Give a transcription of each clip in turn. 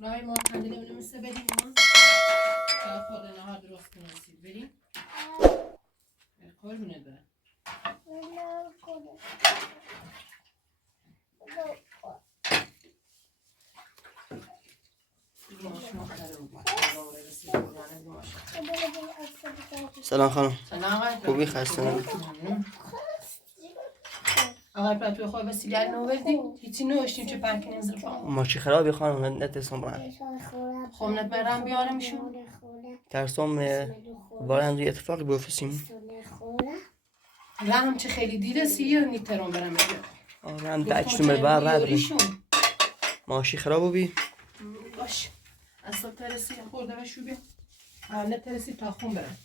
راهی ما کندیل اونمسته بریم ما تا خود نها درست کنید بریم قربونت برم سلام خانم. سلام خوبی خسته نباشید. آقای پلاتوی خواه بسیگل نوردیم هیچی نوشتیم چه پنکی نمزر فهم ماشی خرابی خانم نترسم برای خب نت برم بیارمشون ترسم بارن روی اتفاقی بیفتیم. رحم چه خیلی دیرسی یا نیترون برم بیارم من بچتون بر ندارم ماشی خراب بی باش اصلا ترسی خورده بشو بیا نه ترسی تا خون برم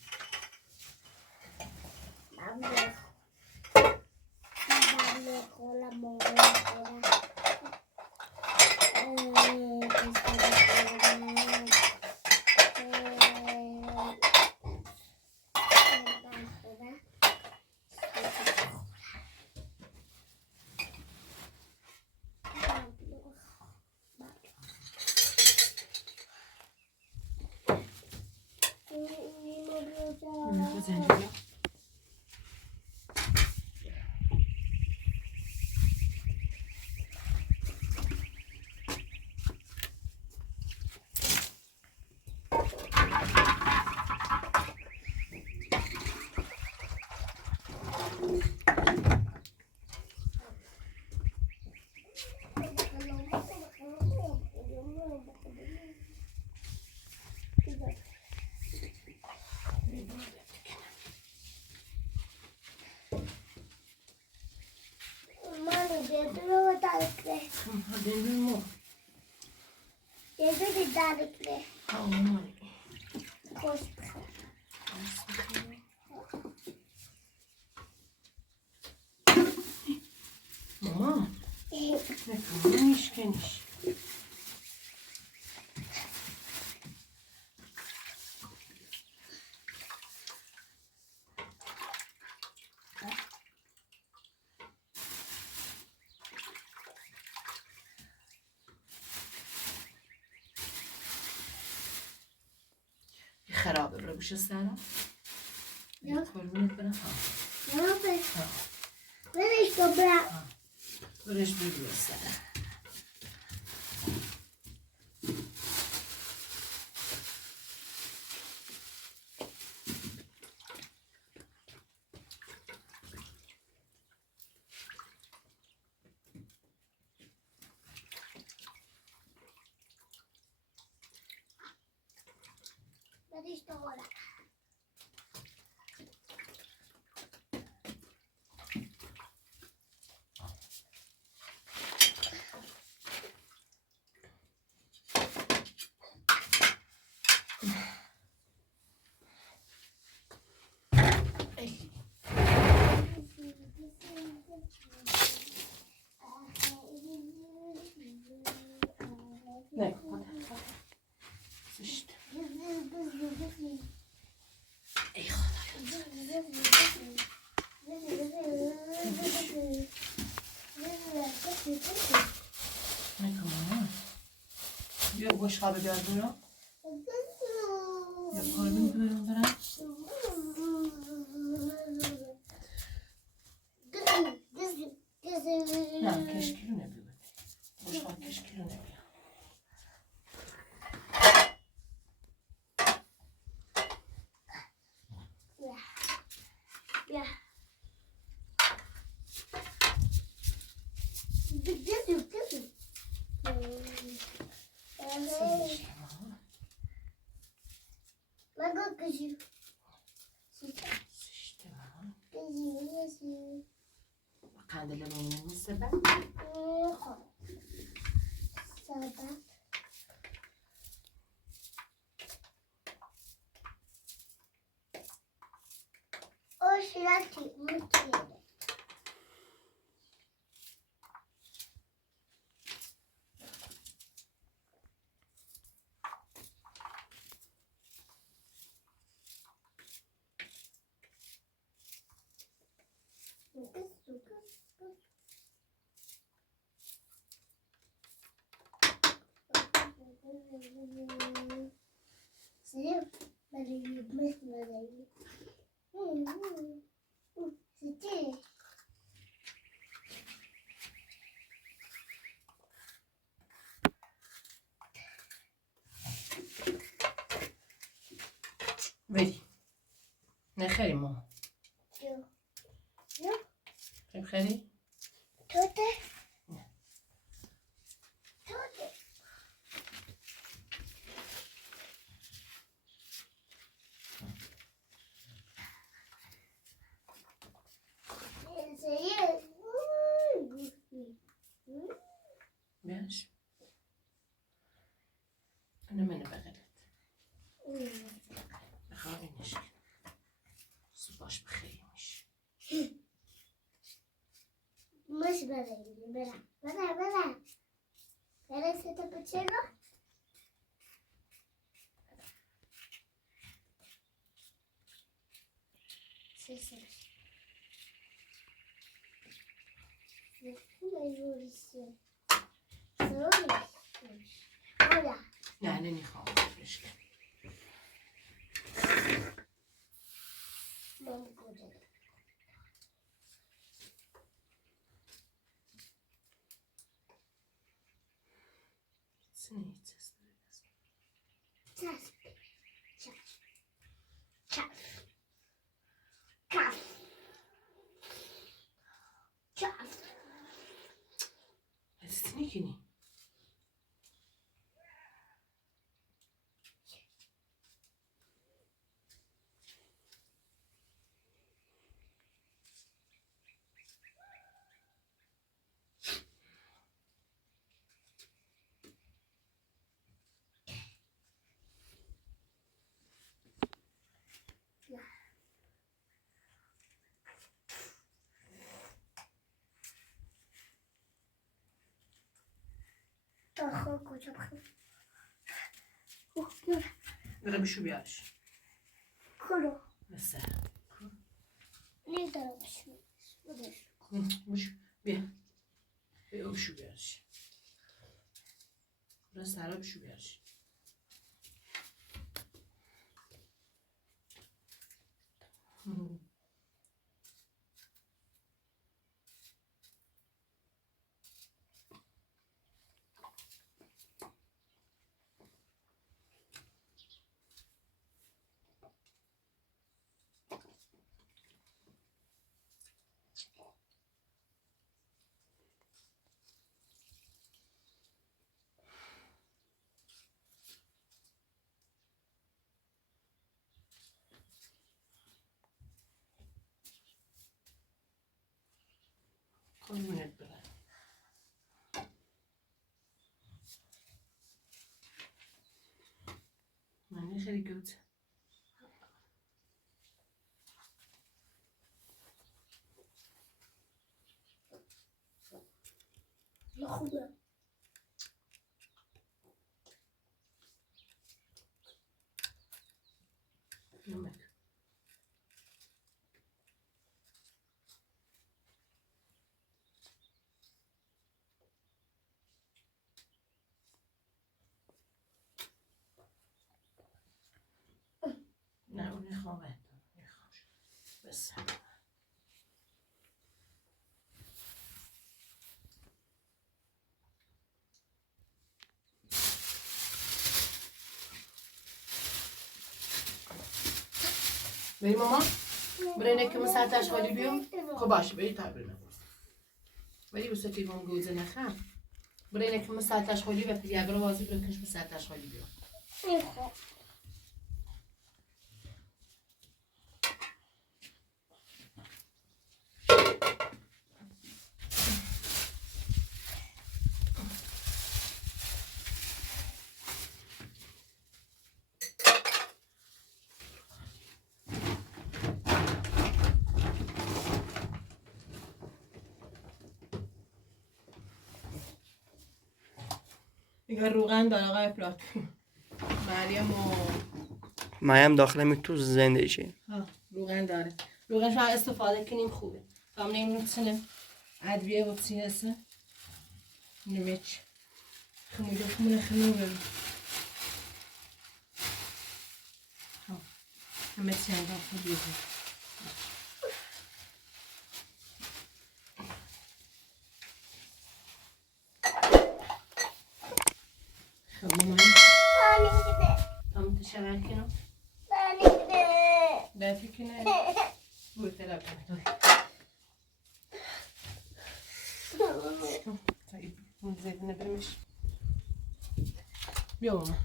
ماما نکنه میشکنیش خرابه برو بشه سرم یا قربونت برم برش تو برم برش بگیر سرم برش تو برم نه زشت ای خدایا نکنه بیا بشقابه بیار برو یا قربونت برم نه کشکیلو نبیو بشقاب کشکیلو نبیو بیا مگه کشی قندل بمونه نیست بعد سبب اوشیاتی مطیره ولی نخری ما جو جو خیلی خری؟ توته توته بیاش انا منو بغلت بخوابینش صبحش بخیر میشه مش برای ستا بچه نه نمیخوام بشکن Sneaky. کجا بخیر برای بشو بیارش کلو بسه نیدارم بشو بشو بیا بیا بشو بیارش برای سرا بشو بیارش قربونت برم من خیلی گوت خوبه نمک نه اون نخوام بس بری ماما برای نکم سرتش خالی بیام خب باشه بری تا بریم ولی بسته که هم گوزه نخم برای نکم سرتش خالی و پیاگر رو وازی برای کنش به سرتش خالی بیام میخوام دیگه روغن داره آقای پلات مریم داخل می تو زنده شه روغن داره روغن شما استفاده کنیم خوبه هم نمیتونیم ادویه و چی هسته نمیچ خمونه بریم همه چی هم داخل بیدیم خب مامان بانی بده هم تشویر کنم بانی بده طيب زيتنا برمش بیا ماما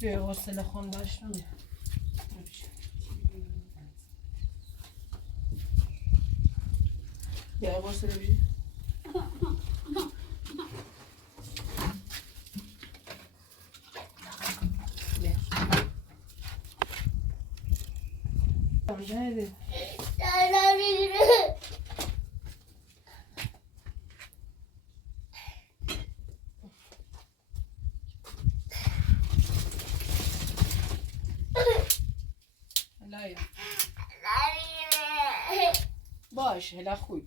بیا حوصله خون داشتم بیا حوصله بیا بیا باشه هلا خوب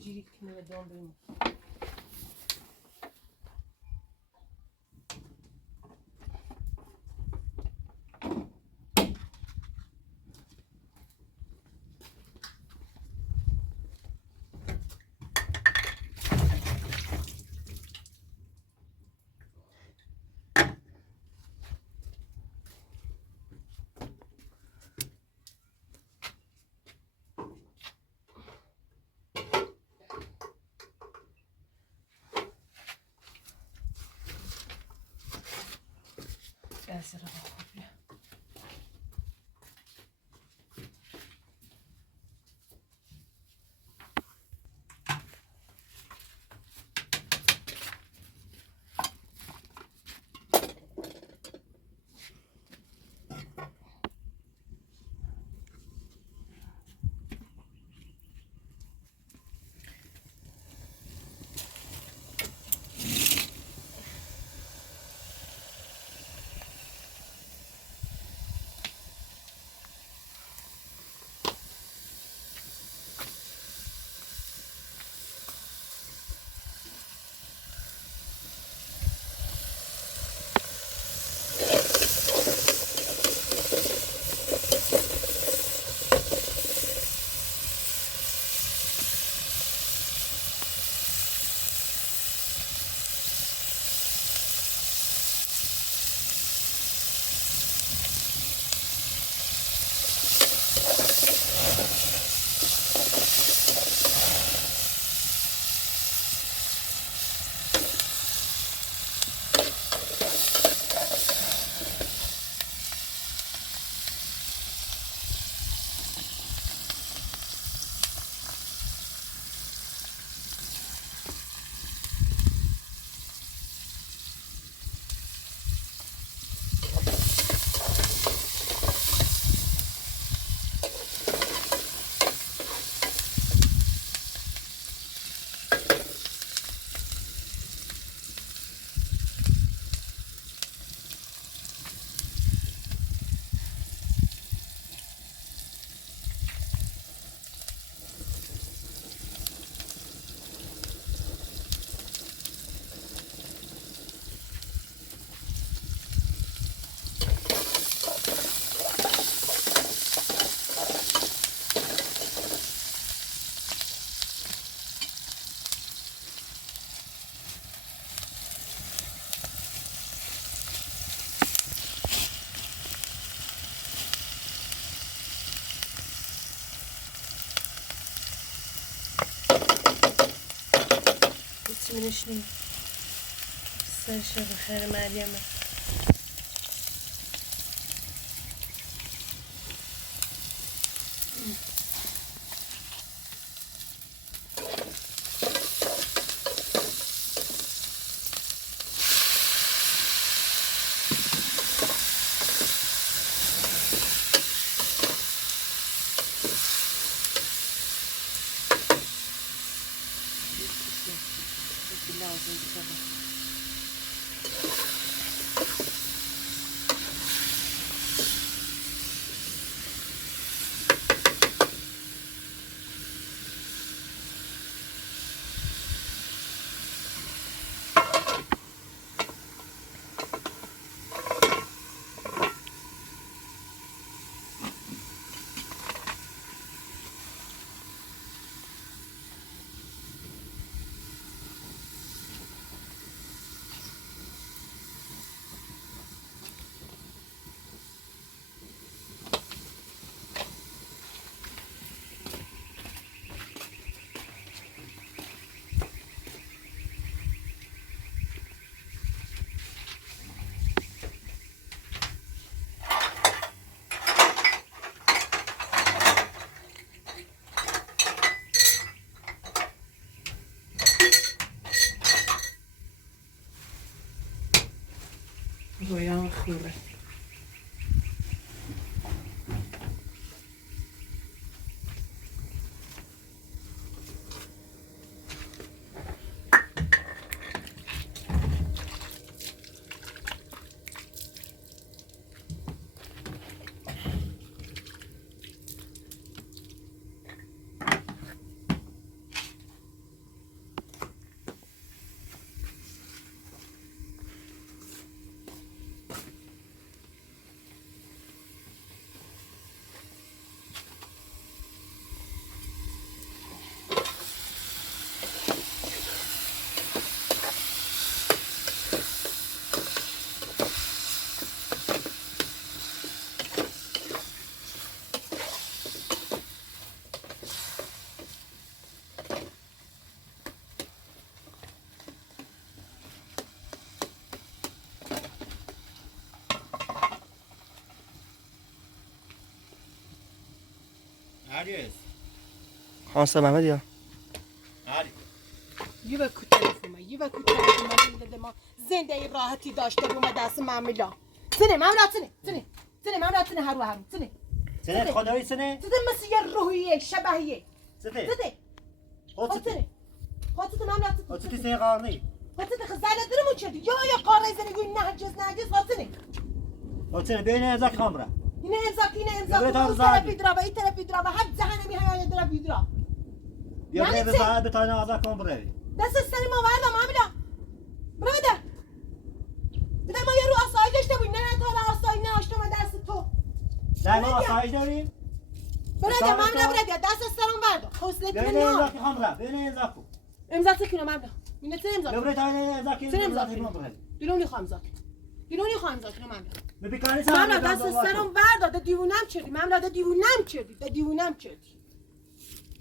جیری کنه دام بریم اسره بخور نشنی سرشه بخیر مریمه رویان خوبه خانسته محمد یا یه وکو تلفون ما زنده ای راحتی داشته بومه دست معمولا سنه مملا سنه مملا سنه هرو سنه خدایی سنه مثل یه روحیه شبهیه سنه خاطر مملا خاطر سنه قارنی خاطر خزانه درمون چدی یا قاره زنگوی نهجز خاطر بین ازاک خمره اینه امضا این طرف بیدرا هر جهنمی های درا بیدرا بیا یعنی به ساعت بتاین ازاک خمره دست سری ما وردم معاملا برادر بده ما یه رو آسایی داشته بودیم نه تا آسایی ناشته ما دست تو نه ما آسایی داریم برادر معاملا برادر دست سرم بردار حوصله بین کنی ازاک خمره بین ازاک امضا کنم معاملا اینه چه امضا بیا بتاین ازاک دیرونی خواهم امضا کنم معاملا ببیکانی معاملا دست سرم بردار دیوونم چردی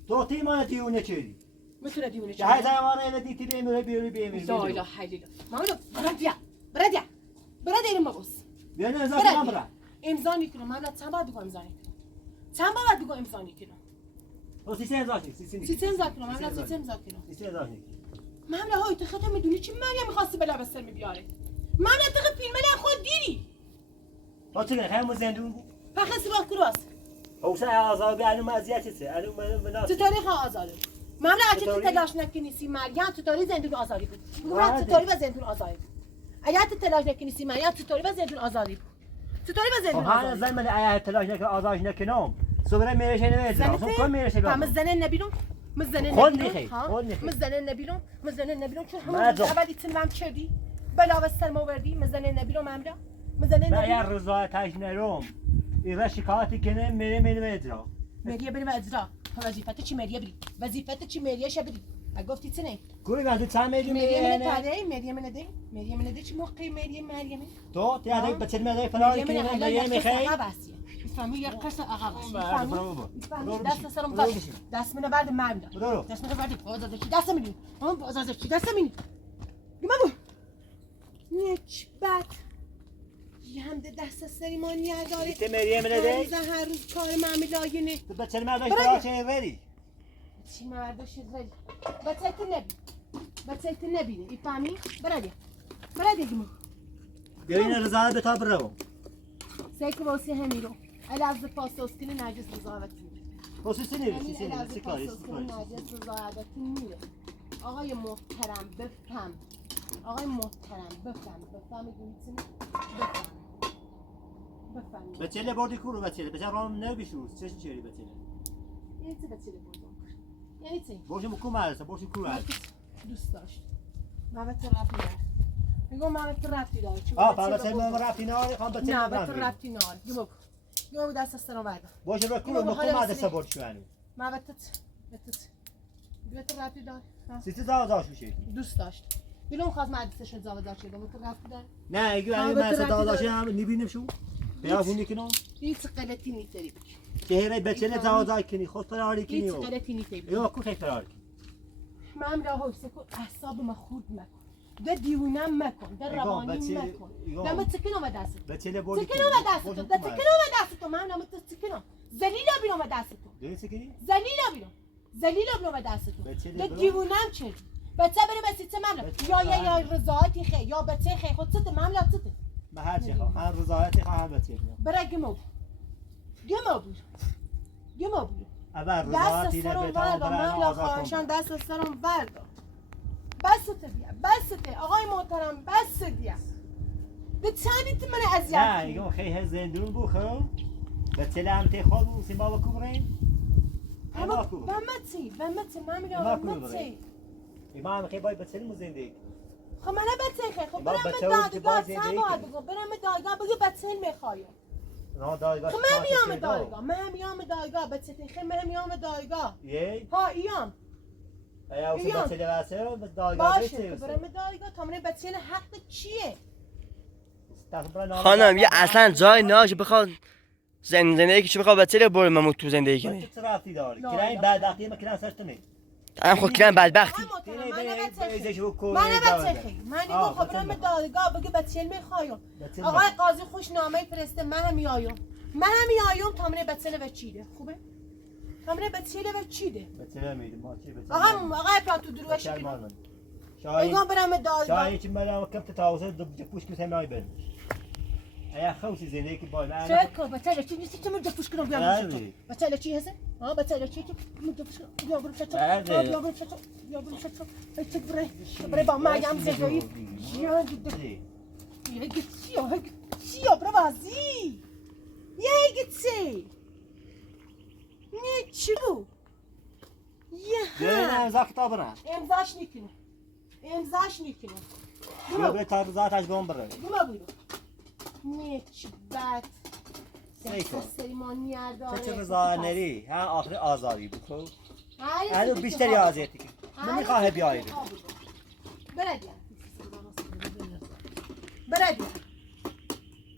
تو تیمان دیونه چیدی میتونه دیوونه چه های زمانه دیتی بیمیره بیمی لا اله الا الله معاملا برادر ما بس بیا نه ازاک خمره امضا میکنم معاملا چند بار دیگه امضا کنم تو سیسه ازاک سیستم امضا کنم معاملا سیستم امضا کنم معاملا های تو خودت میدونی چی مریم می‌خواستی بلا بسر بیاره معاملا تو فیلم نه خود دیری تو چه همون زندون فقط سراغ کراس اوسه آزاد علوم اذیتته علوم مناس تو تاریخ آزاده معاملا اگه تو تلاش نکنی مریم تو تاریخ زندون آزادی بود تو تاریخ زندون آزادی بود اگه تو تلاش نکنی مریم تو تاریخ زندون آزادی بود تو تاریخ زندون آزادی زن من اگه تلاش نکنم آزادش نکنم صبر میرشه نمیذارم خب کم میرشه بابا مزنن نبیرم چون همون اولی تنم چردی بلا وستر موردی مزنن نبیرم امرا مزنن نبیرم رضا تاجنرم اینا شکایتی کنه میرم اجرا مریه بریم اجرا وظیفت چی مریه بری وظیفت چی مریه شبری گفتی چنه کوری وقتی چند مریم نده چی موقع مریم تو تیادی بچه میده فلان کنه مریم میخوای فهمی یک قصه عقب فهمی دست سرم دست منو بعد مرد دست منو بعد بازار چی دست میدی گمو نیچ بد یه هم ده دست سری ما نیاداری Bitti Meryem'e de. روزا هر روز کار معمی لاینه Tu bacını merdan şuraya veri. چی مرداش ولی بچه‌ت نبینه ایفهمی؟ برای گمو Göğüne rızanı bir tabir revo. سیک واسه همین رو علاوه پاسوس کنه نجس رضاوتی Kosu sinir, همین sinir, علاوه sikari, پاسوس کنه sikari. نجس رضاوتی میره آقای محترم بفهم بفهم Beçele bordi kuru beçele. Beçele ram ne bişur? Çeşit çeri beçele. یعنی چی بچه بردم یعنی چی؟ Borcu mu kumarsa, borcu kuru er. دوست داشت من به تو ربطی داره میگم من به تو ربطی داره Ah, para sen mi rafti nari, kan beçele نه به ram تو veri. ربطی ناره گمو دست از سرم بردم Borcu mu kuru mu kumarda sa borcu şu an. من به تو ربطی داره Sizi zavzaş bir şey. دوست داشت بیلون خواست مدرسش رو زاویه داشت به تو ربطی داره Ne, güvenli ben size zavzaşı hem ne bileyim şu. Beyaz bunu kinam. هیچ غلطی نیست داری بگی Şehre beçele zavzaş kini, خود فراری هیچ kini o. غلطی نیست داری بگی Yok, ku tek فراری. من راه حوصله کن اعصاب ما خورد نکن ده دیوونم مکن ده روانی مکن ده من تکن اومد دست Beçele borcu. تکن اومد دست تو ده تکن اومد دست تو من نمت تکن زلیلا بیرون اومد دست تو Dönse kini? زلیلا بیرون اومد دست تو ده دیوونم چه بچه بره بسیت مملا یا رضایتی خی یا بچه خی خود ست مملا ست من her şey ha. Hem rızayeti hem beçele. برای گمو بود Eğer دست rızayeti سرم ile betam بردار bırak مملا azat خواهشان olma. دست سرم بردار بسته بیا بسته آقای محترم بسته بیا به چندی من اذیت Ne, کنی yok hey zendun bu xo. Beçele hem te xol bu sim baba kubrein. Hem اما aku. بمتی من میگم ما بمتی İmam xey bay beçele mu zendik. خب من بچه خیلی خب برم بچه هایی که دادگاه باید چند زندگی باید کنی. بگم برم دادگاه بگو بچه میخوایم نه دایگاه. خب من میام دادگاه بچه خیلی من میام دادگاه Yey. ها ایام Eğer o İyam. beçele verse daygah باشه beçele. برم دادگاه تا من بچه حق چیه خانم یه اصلا جای ناش بخواد زندگی که بخواد بچه بره مموت تو زندگی کنی چه رفتی داری؟ کرای بدبختی ما کرای سرتونه. هم خود کنم بدبختی من بچه خیلی من دیگه خب برم دادگاه بگو بچه میخوایم آقای قاضی خوش نامه فرسته من میایم تا من بچه و چیده خوبه؟ تا من بچه و چیده بچه میدم ما چی بچه آقای پلاتو دروشی کنم بگم برم دادگاه شاید چی مرا کمت تاوزه دو پوش که سمای بن ایا خوشی زندگی باید من شکر بچه چی نیستی که من دپوش کنم بیام بچه چی هست؟ ها بچه چی من دپوش کنم بیام بچه برای با مریم زدایی چیا برای بازی چی نه چی بود نه امضا کتاب نه امضاش نیکنم بیا به ترزاتش گم بره نه چی بد سلیمانی داره چه رضا نری ها آخر آزادی بکو هنو بیشتری آزادی که نمیخواه بیایی برادی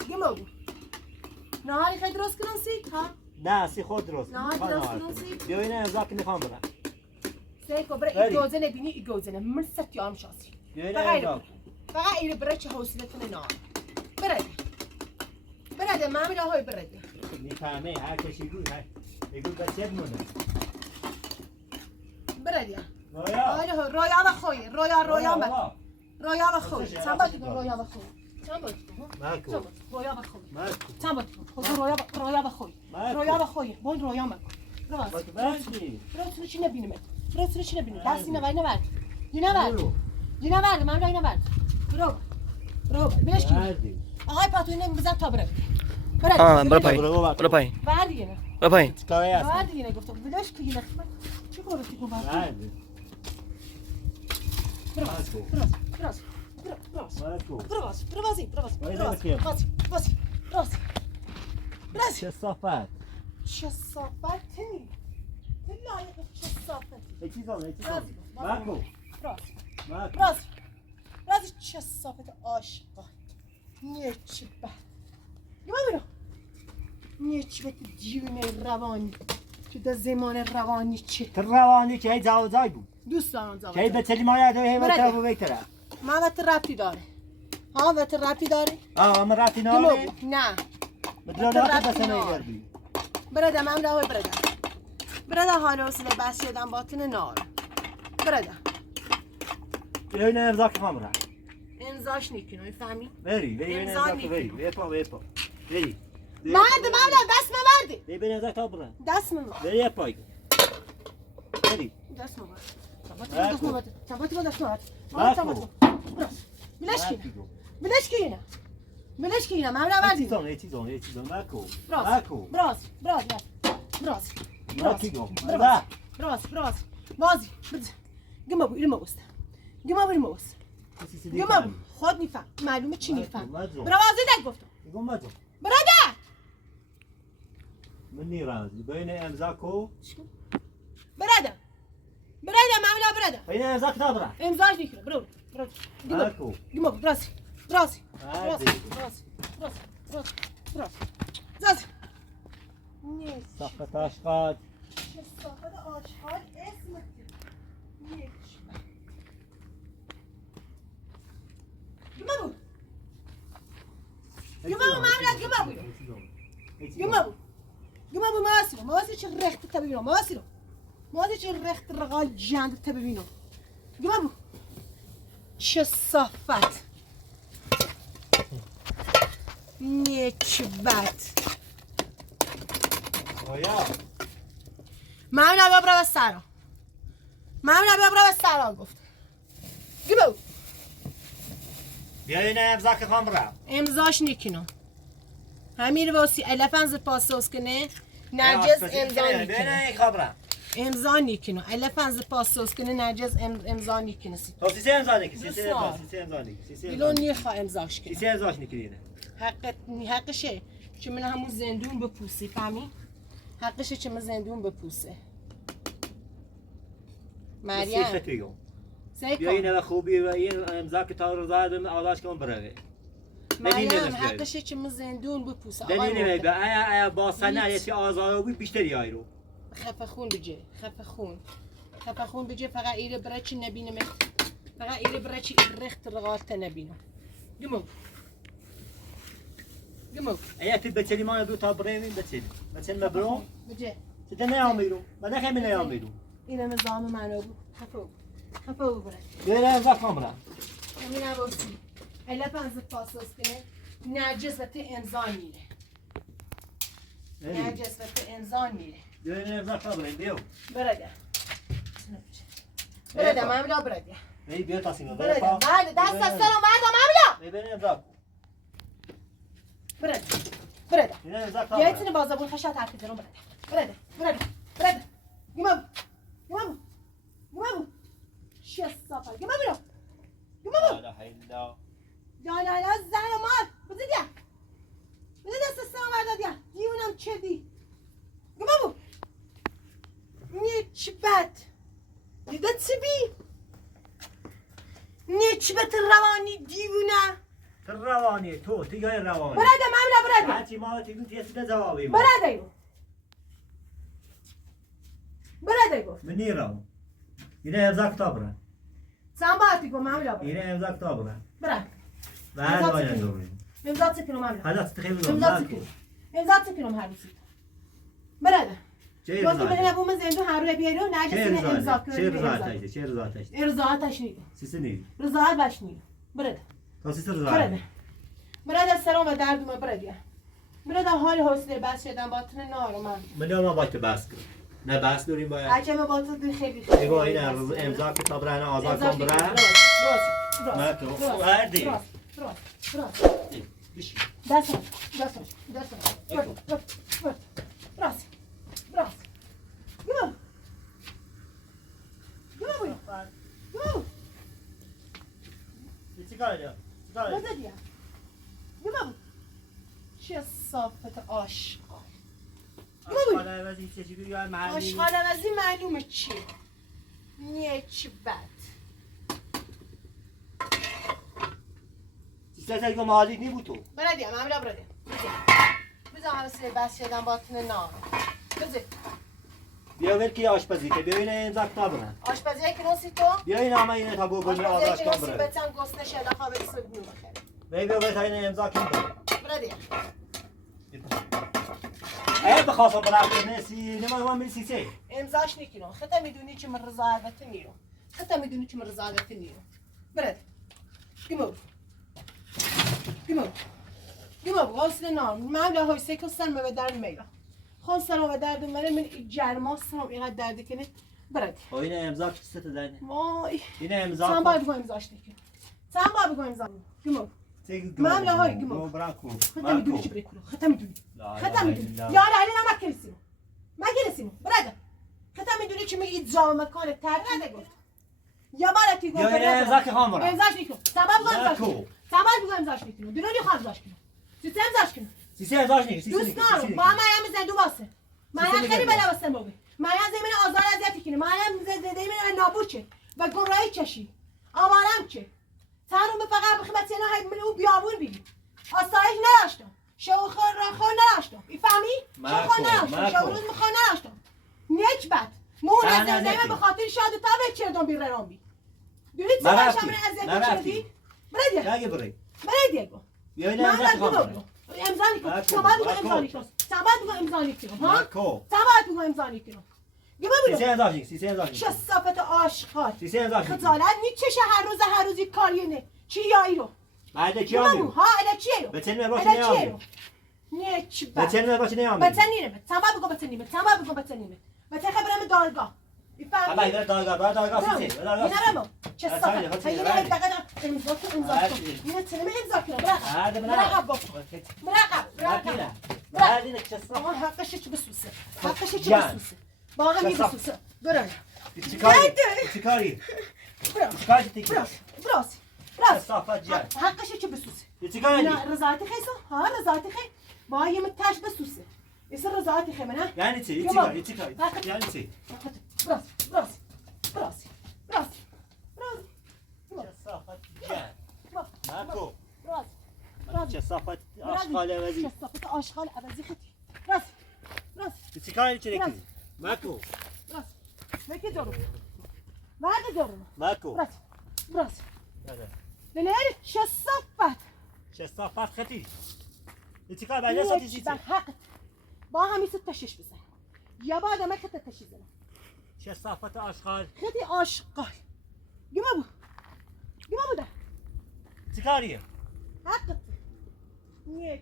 گمو نهاری خیلی درست کنم سی ها نه سی خود درست نهاری درست کنم سی بیا این امضا که میخوام برم سیکو برای این گوزه نبینی این گوزه مرست یا هم شاسی فقط اینو برای چه حوصلتون نهار برادی من میره های برادی میفهمه هر کشی گوی بگو بچه بمونه برادی رویا رویا و خوی رویا و خوی چند باید کن رویا و خوی چند باید کن رویا و خوی چند باید کن رویا و خوی رویا و خوی بود رویا مکن برو چی نبینیم دستی نورد دی نورد من رای نورد برو بلش کنیم آقای پاتوی نمیزن تا بره برو پایین برو پایین دیگه نگفتم بلش کنیم چی گفتی کن چه صافت چه صافتی تو لایق چه صافتی چی مکو راست چه صافت عاشقا نیه چی بد ببینم نیه چی بد دیونه روانی تو در زمان روانی چه روانی که هی زای بود دوست دارم که هی به تلی مایه دوی هی به طرف و بیتره من وقت ربطی داره ها وقت ربطی داره من رفتی ناره نه بدون رفت بس نگردی برادر من راه برادر حال حوصله بس شدم باطن نار برادر این امضا که خامره امضاش نیکنو میفهمی بری امضا امضا که بری ویپا بری مرد دست مردی بری امضا تا برن دست ممرد بری پای بری دست ممرد بلش کی اینا من نبردی چیزون مکو براز بازی گما بو خود میفهم معلومه چی میفهم برازی نگفتم برادر منی رازی بین امضا کو برادر برادر بین امضا کتاب را امضاش نیکنه برو مکو گما بو براز نیست ساقط آشقاد ساقط آشغال اسم گما بو ماسیرو چه رخت تا ببینم ماسیرو چه رخت رقال جند تا ببینم گما بو چه صافت نیکبت آیا من نبرم سرا گفت گما بو بیا این امضا که خامره امضاش نیکنو همین واسی الفنز پاسوس کنه نجس امضا نیکنو الفنز پاسوس کنه نجس امضا نیکنه تو سی امضا نیکنی ایلون نیخوا امضاش کنه سی امضاش نیکنی حقشه چه من همون زندون بپوسی فهمی؟ حقشه چه من زندون بپوسه مریم بیا این خوبی و این امضا که تا رضا دم آداش کن بره مریم حقشه چه من زندون بپوسه دلیل نمی ایا با سنتی آزادی بیشتری آیرو خفه خون بجه فقط ایره برای چی نبینم فقط ایره برای چی رخت رغالت نبینم گمو ایا تی بچلی ما دو تا بریم بچل مبرو بجه چه نیامیرو من نخمی نیامیرو اینه نظام منو بود خفه برای بیا امضا کاملا همین عباسی الفنز پاسوس کنه نجس و ته انزان میره بیا این امضا کاملا بیا برادر ماملا برادر بیا تاسینو برادر بله دست از سلام ماملا بیا امضا برادر این امضا کاملا یه تونه بازابون خشت حرف بزنم برادر گمام چه صافه گمام لا زن مار بده دست سلام بردادیا دیونم چه دی گمام نیچبت دیده چی بی نیچبت روانی دیونه روانی تو تیگای روانی برادر هرچی ما تیگو تیسته جوابی برادر گفت منی رو اینه امضا کتاب را سامباتی گفت ماملا اینه امضا کتاب را برادر بعد آینه دوری امضا چکنم ماملا حالا تخیل امضا چکنم هر روزی برادر چه وقتی بگم بوم زندو هر روی بیارو نجس امضا کنه چه رضایتش رضایتش نیست سیسنی رضایت باش نیست برادر تو سیس رضایت برادر سلام و دردم برادر حال حوصله بس شدم باطن نارو من ما باید بس کنم نه بس داریم باید اگه ما باطن خیلی ایوا این امضا کتاب را آزاد کن برای ما تو وردی دست چه صافت آشغال آشغال عوضی معلومه چیه نیچبت سیستر که مالی نی بود تو برادیم همراه برادیم بزن حرسی بس شدن باطن نار بزن بیا ول کی آشپزی که بیا این امضا کتاب برن آشپزی یک نوسی تو؟ بیا این همه اینه تا بو بگم آشپزی آزادش یک کن نوسی بره بتم گسته شده خواه بری سوگ میو بخیر بیا تا این امضا کن بره برا دیگه بخواستم برم نسی نما من سیسی امضاش نیکنو خطا میدونی که من رضایت نیرو خطا میدونی که من رضایت نیرو برد گمو غاسل نام من له های سکستن ما به درد میلا خون سلام و درد منه من جرماستم اینقدر دردی کنه برد این امضا چه ست دادن وای این امضا سام باید بگو امضاش نیکن سام باید بگو امضا گمو من له های گمو برانکو خطا میدونی چی بریکلو خطا میدونی یا علی نما کلسیمو ما کلسیمو برد خطا میدونی چی میگی زام مکان تر نده گفت یا بالتی گفت یا امضا که خام برم امضاش نیکن سبب بگو امضاش نیکن سبب بگو امضاش نیکن دونی خواهد امضاش کنم سیستم امضاش کنم سیسی امضاش نیست دوست دارم با همه هم زندو واسه من خیلی بلا واسه موقع من زمین آزار اذیتی کنه من زمین نابود چه و گمراهی چشی آوارم چه تنو به فقط بخمت یه نه من اون بیابون بگی آسایش نداشتم شوخ راخو نداشتم میفهمی شوخ نداشتم شوخ میخوا نداشتم نیک بد مون از زمین به خاطر شاد تا به چردون بیرام بی دونید چه باشم من اذیت چردی برای دیگه یا این امضا که خام برم امضا کن سبب بگو امضا کن سبب بگو امضا کن ها سبب بگو امضا کن سیسی امضا نیست سیسی امضا نیست چه صافت آشغال سیسی امضا نیست خجالت نیچشه هر روز یک کاریه نه چی یایی رو بعد کی آمیو ها اله چیه رو بتن باش نه آمیو نیچ بتن باش نه آمیو بتن نیمه سبب بگو بتن نیمه بتن خبرم دارگاه اما اینا دارگاه سیسی دارگاه چه صافت اینه دقیقا امضا کن اینه تنمه امضا کن مراقب آها حقش چه بسوسه با همی بسوسه برن چیکاری براس صافت جان حقش چه بسوسه چیکاری نه رضایت خیسو ها رضایت خی با یه متاش بسوسه اسم رضایت خی منه یعنی چی چیکاری یعنی چی براس صافت جان ماکو براس چه صافت آشغال عوضی چه صافت آشغال عوضی ختی براس چیکاری چه نکنی ماکو براس مکی دارو ماکو براس دلیر چه صافت ختی چیکار بعد از چیزی حق با همی ست تشش بزن یا بعد ما خط تشش بزن چه صافت آشغال ختی آشغال گما بوده چیکاریه حقت نیک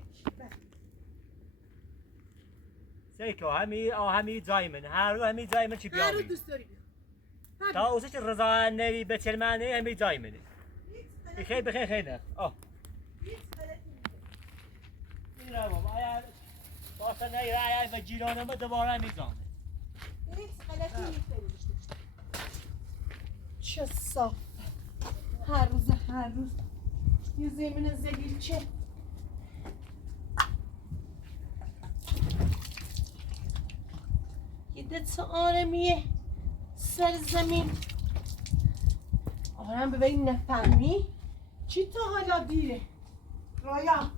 سیکو همی جایمن همی جایمن چی بیامی هر رو دوست داری تا اوسش رضا نری به چلمانی همی جایمنی بخیر نه میرم آیا واسه نه و جیرانم دوباره میزنه چه صاف هر روز یه زمین زلیل چه یه دت آرمیه سر زمین آرام ببین نفهمی چی تا حالا دیره رویا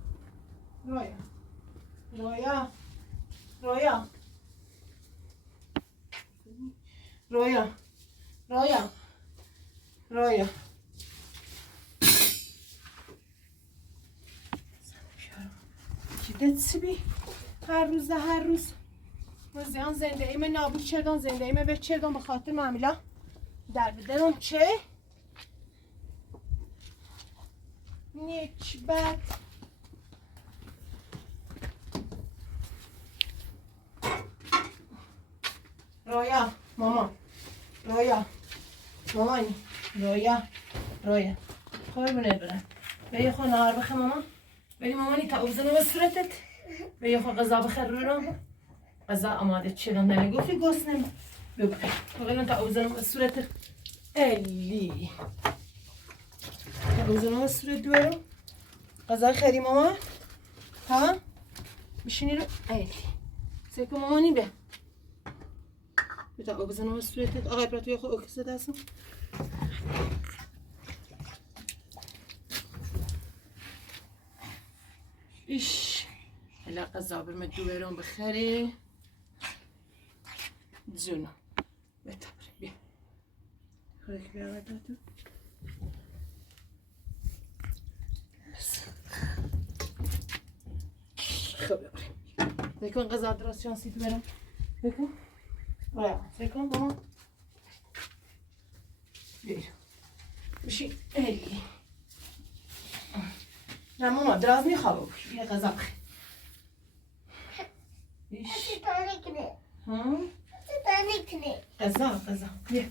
کی دت بی هر روز مزیان زنده ایم نابود چردان زنده ایم به چردان به خاطر معامله در بدرم چه نیچ بد رویا مامان مامانی رویا خواه بونه برن به یه خواه نهار بخه مامان بری مامانی تا اوزنو به صورتت به یه خواه غذا بخیر رو غذا آماده چیدن دنه گفتی گوست بگو بگو تا اوزنو به صورتت الی تا اوزنو به صورت دوارو غذا خیری مامان ها بشینی رو الی سیکو مامانی به تا بزنم به صورتت آقای پراتوی خود اوکسه دستم ایش هلا قضا برم دو برم بخری جونو بتابریم بیا خودک بیا برداتو خب ببریم بکن قضا درست شانسی تو برم بکن آیا بکن ماما بیا بشین ایلی نه ماما دراز میخوابه باشی یه قضا بخیر تانیکنه ها تانیکنه قضا بیا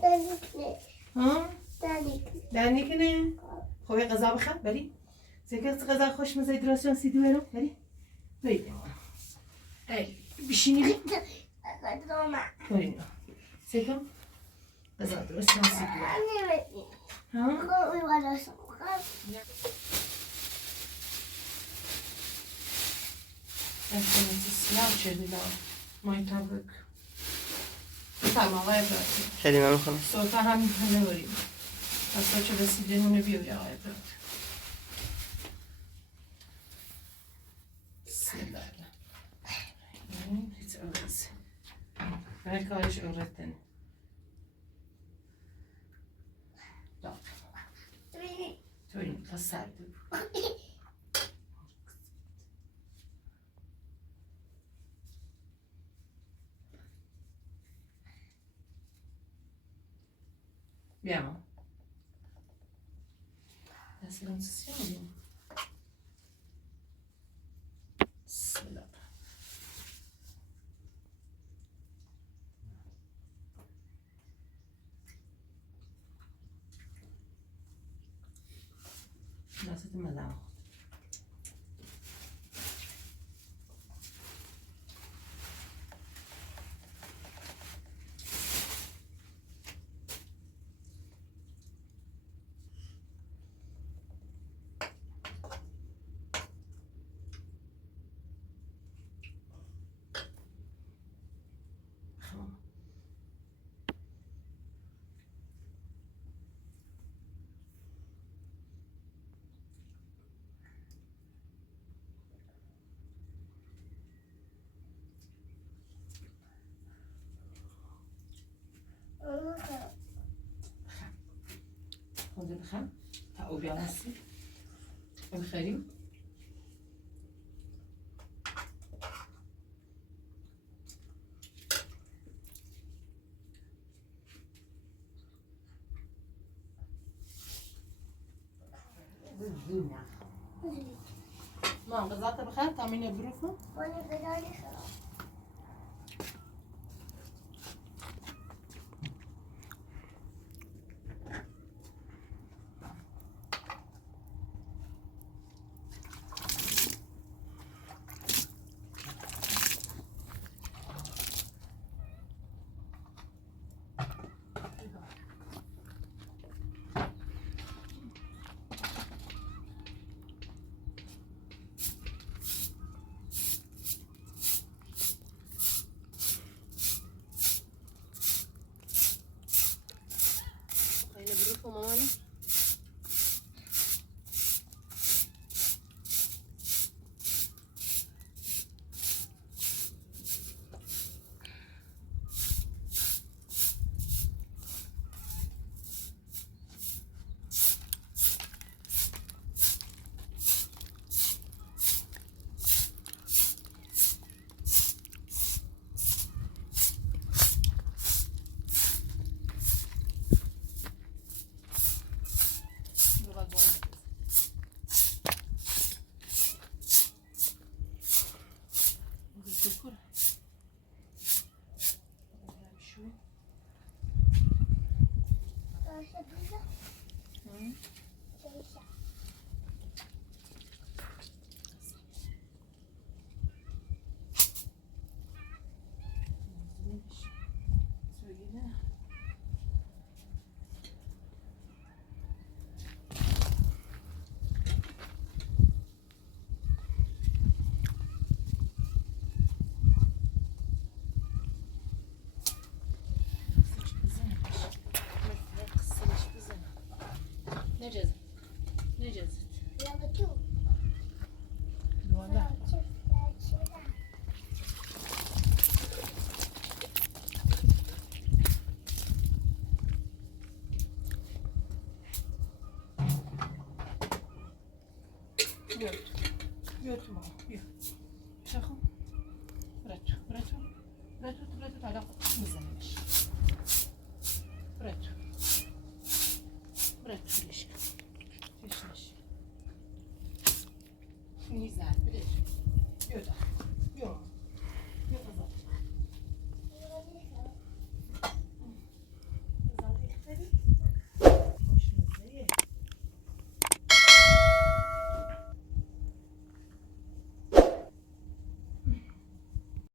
تانیکنه ها تانیکنه در کنه خب یه قضا بخور بری سکرت قضا خوش مزه درست شانسی دو برم بری بری ایلی بشینی بری سکر قضا درست شانسی دو برم ها سلام شدیدم مای تبرک سلام آقای ابراهیم خیلی ممنون خانم صوتا هم نبریم از تو چه رسیده نونه بیاری آقای ابراهیم بسم الله هیچ اورز برای کارش اورتن داغ تو این تا سرده بود Abbiamo la sensazione لحظة المذاق خود بخم تا او بیان هستی بخریم ما غذات بخير تعملين بروفه وانا بدالي خلاص بروفه ماماني بیار تو ماما بیا شخو برای تو حالا میزنمش برای تو لشه میزد بده بیا